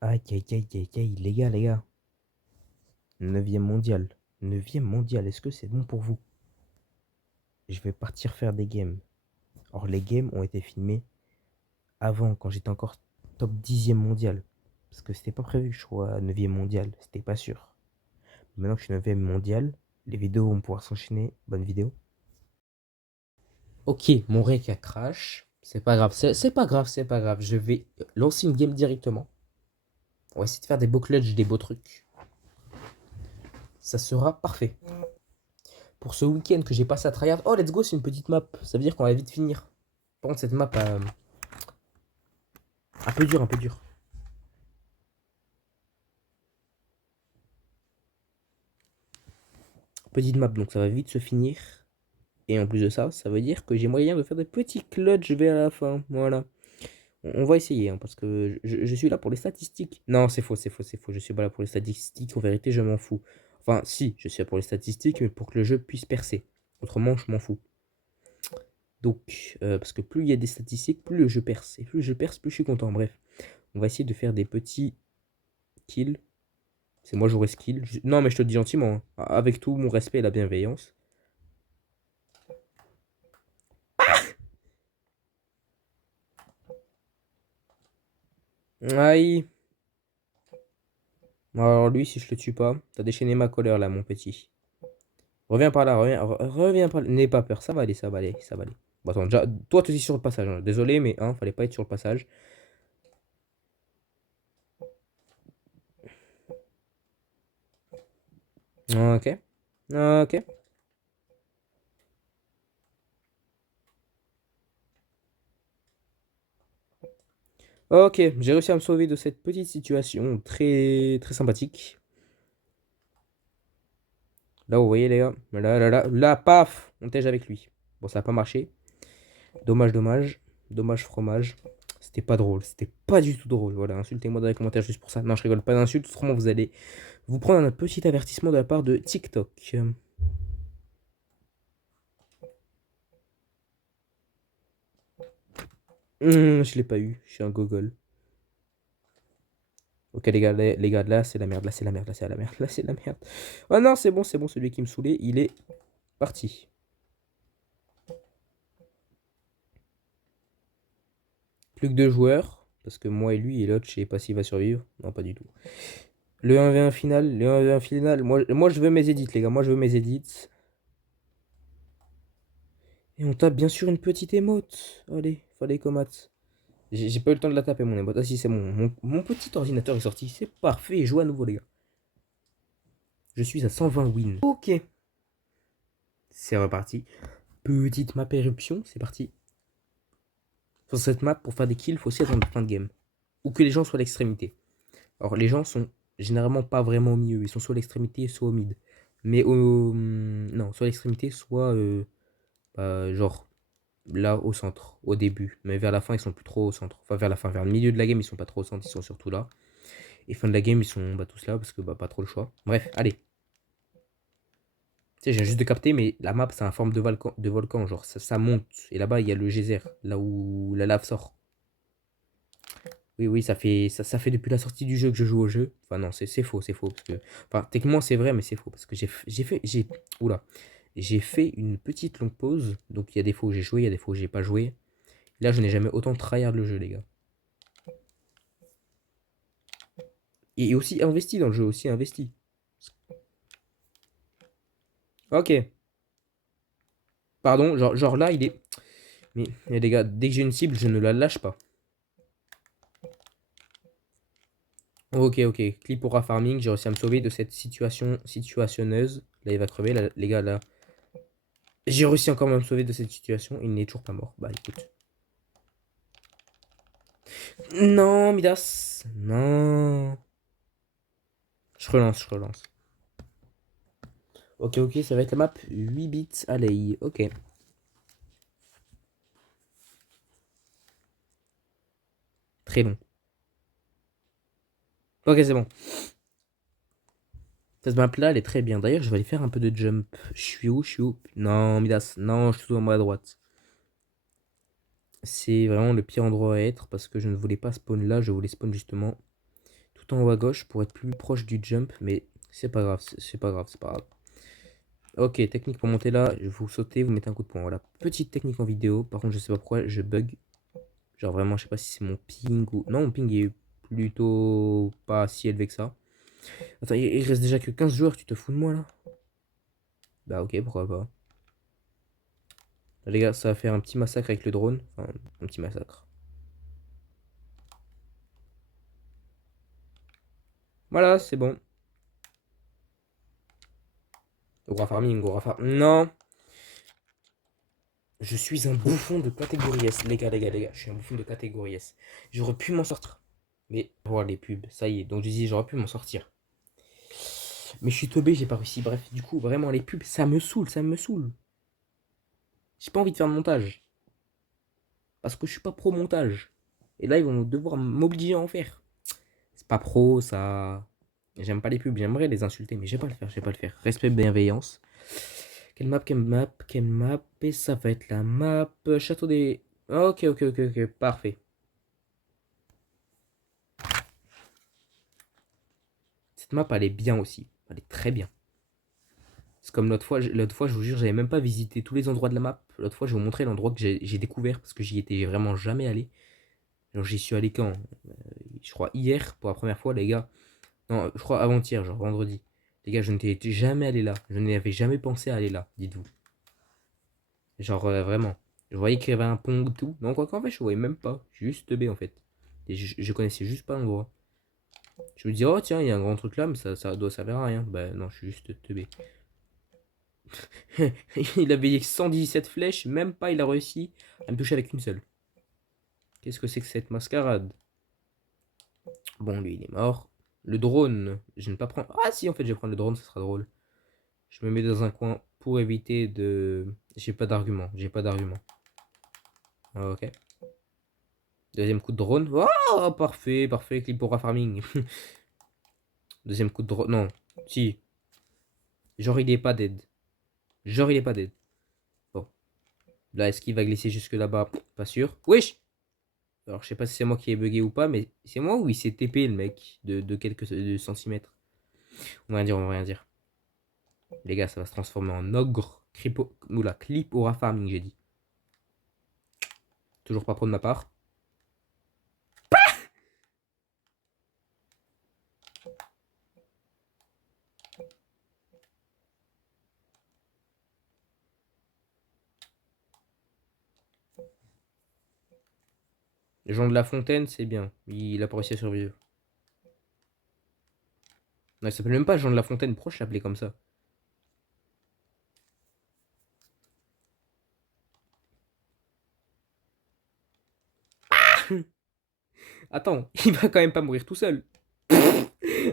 Aïe, aïe, aïe, aïe, aïe, les gars, les gars. 9e mondial. 9e mondial, est-ce que c'est bon pour vous? Je vais partir faire des games. Or, les games ont été filmés avant, quand j'étais encore top 10e mondial. Parce que c'était pas prévu que je sois 9e mondial, c'était pas sûr. Maintenant que je suis 9e mondial, les vidéos vont pouvoir s'enchaîner. Bonne vidéo. Ok, mon rec a crash. C'est pas grave, c'est pas grave, c'est pas grave. Je vais lancer une game directement. On va essayer de faire des beaux clutches, des beaux trucs. Ça sera parfait. Pour ce week-end que j'ai passé à tryhard. Oh, let's go, c'est une petite map. Ça veut dire qu'on va vite finir. Par contre, cette map, un peu dur, un peu dur. Petite map, donc ça va vite se finir. Et en plus de ça, ça veut dire que j'ai moyen de faire des petits clutches vers la fin. Voilà. On va essayer, hein, parce que je suis là pour les statistiques. Non, c'est faux, c'est faux, c'est faux. Je suis pas là pour les statistiques. En vérité, je m'en fous. Enfin, si, je suis là pour les statistiques, mais pour que le jeu puisse percer. Autrement, je m'en fous. Donc, parce que plus il y a des statistiques, plus le jeu perce. Et plus je perce, plus je suis content. Bref, on va essayer de faire des petits kills. C'est moi, j'aurais skill. Non, mais je te le dis gentiment, hein. Avec tout mon respect et la bienveillance. Aïe. Alors lui, si je le tue pas, t'as déchaîné ma colère là, mon petit. Reviens par là, reviens par là. N'aie pas peur, ça va aller, ça va aller, ça va aller. Bon, attends, déjà, toi, tu es sur le passage, hein. Désolé, mais hein, fallait pas être sur le passage. Ok. Ok. Ok, j'ai réussi à me sauver de cette petite situation très très sympathique. Là, vous voyez, les gars. Là, paf, on tège avec lui. Bon, ça n'a pas marché. Dommage, dommage. Dommage, fromage. C'était pas drôle. C'était pas du tout drôle. Voilà, insultez-moi dans les commentaires juste pour ça. Non, je rigole, pas d'insultes. Autrement, vous allez vous prendre un petit avertissement de la part de TikTok. Je l'ai pas eu. Je suis un gogol. Ok, les gars, là, c'est la merde. Là, c'est la merde. Là, c'est la merde. Là, c'est la merde. Oh non, c'est bon, c'est bon. Celui qui me saoulait, il est parti. Plus que deux joueurs. Parce que moi et lui, et l'autre, je sais pas s'il va survivre. Non, pas du tout. Le 1v1 final. Le 1v1 final. Moi, je veux mes edits, les gars. Moi, je veux mes edits. Et on tape bien sûr une petite émote. Allez, fallait commat. J'ai pas eu le temps de la taper, mon émote. Ah si, c'est bon. Mon petit ordinateur est sorti. C'est parfait. Je joue à nouveau, les gars. Je suis à 120 wins. Ok. C'est reparti. Petite map éruption. C'est parti. Sur cette map, pour faire des kills, il faut aussi attendre la fin de game. Ou que les gens soient à l'extrémité. Alors, les gens sont généralement pas vraiment au milieu. Ils sont soit à l'extrémité, soit au mid. Mais au. Non, soit à l'extrémité, soit. Genre là au centre, au début. Mais vers la fin, ils sont plus trop au centre. Enfin, vers la fin, vers le milieu de la game, ils sont pas trop au centre, ils sont surtout là. Et fin de la game, ils sont tous là parce que pas trop le choix. Bref, allez. Tu sais, j'ai juste de capter, mais la map, c'est un forme de volcan, genre ça monte. Et là-bas, il y a le geyser, là où la lave sort. Oui, oui, ça fait depuis la sortie du jeu que je joue au jeu. Enfin, non, c'est faux, c'est faux. Parce que, enfin, techniquement, c'est vrai, mais c'est faux. Parce que oula, j'ai fait une petite longue pause. Donc, il y a des fois où j'ai joué, il y a des fois où j'ai pas joué. Là, je n'ai jamais autant tryhard le jeu, les gars. Et aussi investi dans le jeu, aussi investi. Ok. Pardon, genre là, il est. Mais les gars, dès que j'ai une cible, je ne la lâche pas. Ok, ok. Clip aura farming, j'ai réussi à me sauver de cette situationneuse. Là, il va crever, là, les gars, là. J'ai réussi encore à me sauver de cette situation. Il n'est toujours pas mort. Bah, écoute. Non, Midas. Non. Je relance, je relance. Ok, ok, ça va être la map 8 bits. Allez, ok. Très long. Ok, c'est bon. Cette map là, elle est très bien. D'ailleurs, je vais aller faire un peu de jump. Je suis où? Je suis où? Non, Midas. Non, je suis tout en bas à droite. C'est vraiment le pire endroit à être parce que je ne voulais pas spawn là. Je voulais spawn justement tout en haut à gauche pour être plus proche du jump, mais c'est pas grave, c'est pas grave, c'est pas grave. Ok, technique pour monter là, vous sautez, vous mettez un coup de poing. Voilà, petite technique en vidéo. Par contre, je sais pas pourquoi je bug. Genre vraiment, je sais pas si c'est mon ping ou... Non, mon ping est plutôt pas si élevé que ça. Attends, il reste déjà que 15 joueurs, tu te fous de moi là? Bah ok, pourquoi pas. Là, les gars, ça va faire un petit massacre avec le drone. Enfin, un petit massacre. Voilà, c'est bon. Aura farming, aura farming. Non! Je suis un bouffon de catégorie S. Les gars, les gars, les gars. Je suis un bouffon de catégorie S. J'aurais pu m'en sortir. Mais voilà les pubs, ça y est. Donc je dis, j'aurais pu m'en sortir. Mais je suis teubé, j'ai pas réussi. Bref, du coup, vraiment, les pubs, ça me saoule, ça me saoule. J'ai pas envie de faire de montage. Parce que je suis pas pro montage. Et là, ils vont devoir m'obliger à en faire. C'est pas pro, ça. J'aime pas les pubs, j'aimerais les insulter, mais je vais pas le faire, je vais pas le faire. Respect, bienveillance. Quelle map, quelle map, quelle map. Et ça va être la map. Château des. Ok, ok, ok, ok, parfait. Cette map, elle est bien aussi. Elle est très bien. C'est comme l'autre fois, je vous jure, j'avais même pas visité tous les endroits de la map. L'autre fois, je vais vous montrer l'endroit que j'ai découvert parce que j'y étais vraiment jamais allé. Alors, j'y suis allé quand? Je crois hier pour la première fois, les gars. Non, je crois avant-hier, genre vendredi. Les gars, je n'étais jamais allé là. Je n'avais jamais pensé à aller là, dites-vous. Genre vraiment. Je voyais qu'il y avait un pont et tout. Non, quoi qu'en fait, je voyais même pas. Juste B en fait. Et je connaissais juste pas l'endroit. Je me dis, oh tiens, il y a un grand truc là, mais ça doit servir à rien. Bah non, je suis juste teubé. Il avait 117 flèches, même pas il a réussi à me toucher avec une seule. Qu'est-ce que c'est que cette mascarade? Bon, lui il est mort. Le drone, je ne vais pas prendre. Ah si, en fait, je vais prendre le drone, ça sera drôle. Je me mets dans un coin pour éviter de. J'ai pas d'argument, j'ai pas d'argument. Ok. Deuxième coup de drone. Oh, parfait, parfait, clip pour farming. Deuxième coup de drone. Non, si. Genre il est pas dead. Genre il est pas dead. Bon. Là, est-ce qu'il va glisser jusque là-bas? Pas sûr. Wesh! Alors, je sais pas si c'est moi qui ai bugué ou pas, mais c'est moi ou il s'est TP le mec de quelques centimètres. On va rien dire, on va rien dire. Les gars, ça va se transformer en ogre. Oula, clip aura farming, j'ai dit. Toujours pas pro de ma part. Jean de La Fontaine, c'est bien. Il a pas réussi à survivre. Non, il s'appelle même pas Jean de La Fontaine. Pourquoi je l'appelais comme ça? Attends, il va quand même pas mourir tout seul.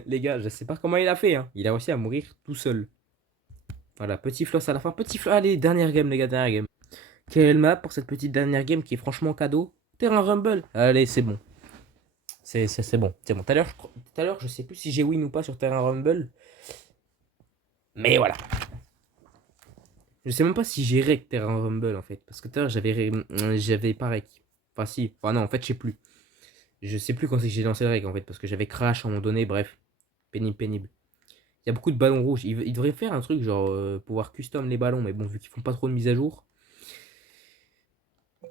Les gars, je sais pas comment il a fait, hein. Il a réussi à mourir tout seul. Voilà, petit floss à la fin. Petit floss. Allez, dernière game, les gars, dernière game. Quelle map pour cette petite dernière game qui est franchement cadeau? Terrain Rumble. Allez, c'est bon. C'est bon. C'est bon. Tout à l'heure, je sais plus si j'ai win ou pas sur Terrain Rumble. Mais voilà. Je sais même pas si j'ai rec Terrain Rumble en fait. Parce que tout à l'heure, j'avais pas rec. Enfin, si. Enfin, non, en fait, je sais plus. Je sais plus quand c'est que j'ai lancé le rec en fait. Parce que j'avais crash à un moment donné. Bref. Pénible, pénible. Il y a beaucoup de ballons rouges. Il devrait faire un truc genre pouvoir custom les ballons. Mais bon, vu qu'ils font pas trop de mise à jour,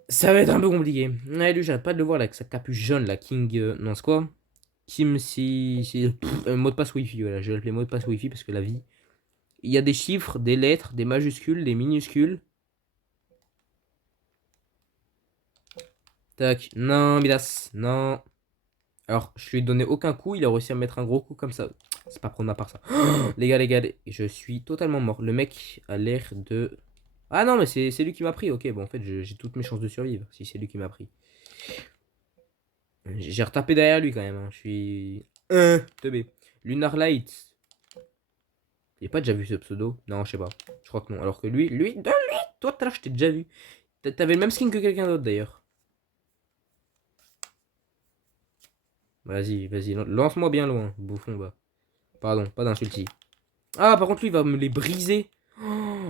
ça va être un peu compliqué. Ouais, lui, j'arrête pas de le voir là, avec sa capuche jaune, la King. Non, c'est quoi? Kim, si. Mot de passe Wi-Fi. Voilà, je vais l'appeler mot de passe Wi-Fi parce que la vie. Il y a des chiffres, des lettres, des majuscules, des minuscules. Tac. Non, Midas. Non. Alors, je lui ai donné aucun coup. Il a réussi à me mettre un gros coup comme ça. C'est pas prendre ma part ça. Les gars, je suis totalement mort. Le mec a l'air de. Ah non, mais c'est lui qui m'a pris. Ok, bon, en fait, j'ai toutes mes chances de survivre si c'est lui qui m'a pris. J'ai retapé derrière lui quand même, hein. Je suis. Teubé. Lunar Light. J'ai pas déjà vu ce pseudo. Non, je sais pas. Je crois que non. Alors que lui, toi, tout à l'heure, je t'ai déjà vu. T'avais le même skin que quelqu'un d'autre d'ailleurs. Vas-y, vas-y, lance-moi bien loin, bouffon, bah. Pardon, pas d'insulte ici. Ah, par contre, lui, il va me les briser.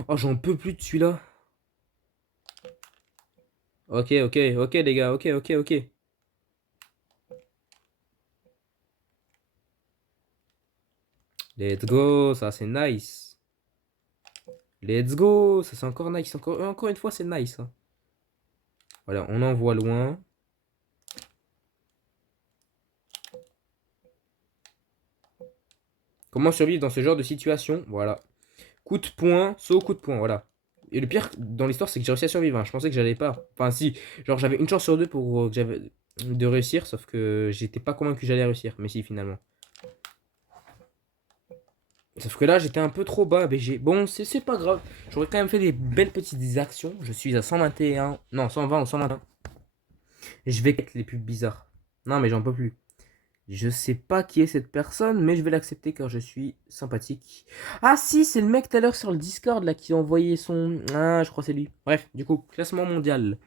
Oh, j'en peux plus de celui-là. Ok, ok, ok, les gars, ok, ok, ok. Let's go, ça c'est nice. Let's go, ça c'est encore nice. Encore une fois, c'est nice, hein. Voilà, on envoie loin. Comment survivre dans ce genre de situation? Voilà. Coup de poing, saut, coup de poing, voilà. Et le pire dans l'histoire, c'est que j'ai réussi à survivre, hein. Je pensais que j'allais pas. Enfin, si, genre j'avais une chance sur deux pour de réussir, sauf que j'étais pas convaincu que j'allais réussir. Mais si, finalement. Sauf que là, j'étais un peu trop bas, BG. Bon, c'est pas grave. J'aurais quand même fait des belles petites actions. Je suis à 121. Non, 120 ou 121. Et je vais être les pubs bizarres. Non, mais j'en peux plus. Je sais pas qui est cette personne, mais je vais l'accepter car je suis sympathique. Ah si, c'est le mec tout à l'heure sur le Discord là qui a envoyé son... Ah, je crois que c'est lui. Bref, du coup, classement mondial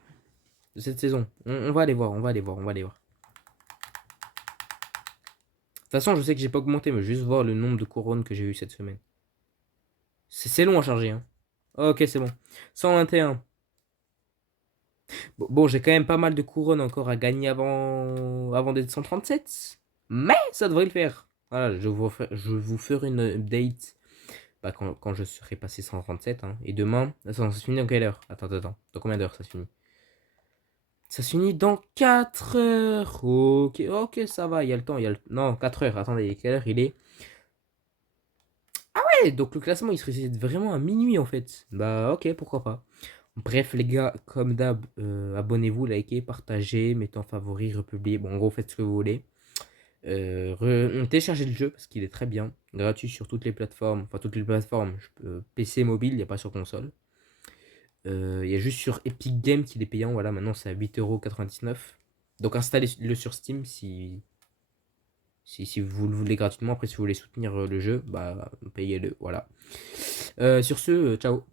de cette saison. On va aller voir, on va aller voir, on va aller voir. De toute façon, je sais que j'ai pas augmenté, mais juste voir le nombre de couronnes que j'ai eu cette semaine. C'est long à charger, hein. Ok, c'est bon. 121. Bon, j'ai quand même pas mal de couronnes encore à gagner avant d'être 137. Mais ça devrait le faire. Voilà, je vous ferai une update bah, quand je serai passé 137. Hein. Et demain, attends, ça se finit dans quelle heure? Attends. Dans combien d'heures ça se finit? Ça se finit dans 4 heures. Ok, ça va, il y a le temps. Non, 4 heures. Attendez, quelle heure il est? Ouais, donc le classement il serait vraiment à minuit en fait. Bah, ok, pourquoi pas. Bref, les gars, comme d'hab, abonnez-vous, likez, partagez, mettez en favori, republiez. Bon, en gros, faites ce que vous voulez. Téléchargez le jeu parce qu'il est très bien. Gratuit sur toutes les plateformes. Enfin, toutes les plateformes. PC mobile, il n'y a pas sur console. Il y a juste sur Epic Games qu'il est payant. Voilà, maintenant c'est à 8,99 €. Donc installez-le sur Steam si vous le voulez gratuitement. Après, si vous voulez soutenir le jeu, bah payez-le. Voilà. Sur ce, ciao.